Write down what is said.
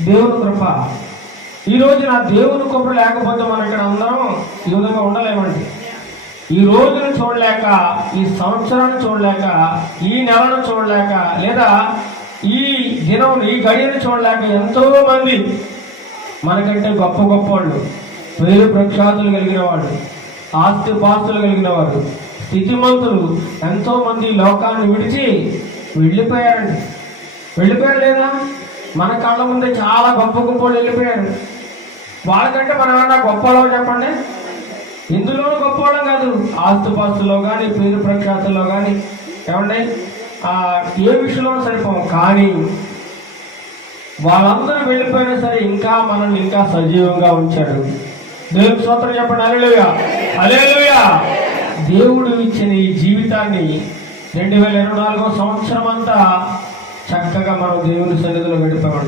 దేవుని కృప. ఈ రోజు నా దేవుని కృప లేకపోతే మనం ఇక్కడ అందరం ఈ విధంగా ఉండలేమండి. ఈ రోజును చూడలేక, ఈ సంవత్సరాన్ని చూడలేక, ఈ నెలను చూడలేక, లేదా ఈ దినం ఈ గడియను చూడలేక ఎంతో మంది మనకంటే గొప్ప గొప్ప వాళ్ళు, పేరు ప్రఖ్యాతులు కలిగిన వాళ్ళు, ఆస్తి పాస్తులు కలిగిన వారు, స్థితిమంతులు ఎంతో మంది లోకాన్ని విడిచి వెళ్ళిపోయారండి. వెళ్ళిపోయారు లేదా? మన కళ్ళ ముందే చాలా గొప్ప గొప్ప వాళ్ళు వెళ్ళిపోయారు. వాళ్ళకంటే మనం ఏమన్నా గొప్ప వాళ్ళం చెప్పండి? ఇందులోనూ గొప్పవాళ్ళం కాదు. ఆస్తుపాస్తులో కానీ, పేరు ప్రఖ్యాతుల్లో కానీ, ఏమండి ఏ విషయంలో సరిపోం. కానీ వాళ్ళందరూ వెళ్ళిపోయినా సరే ఇంకా మనల్ని ఇంకా సజీవంగా ఉంచాడు. దేవుని స్తోత్రం చెప్పండి. హల్లెలూయా, హల్లెలూయా. దేవుడు ఇచ్చిన ఈ జీవితాన్ని 2024 సంవత్సరం అంతా చక్కగా మనం దేవుని సన్నిధిలో గడిపామండి.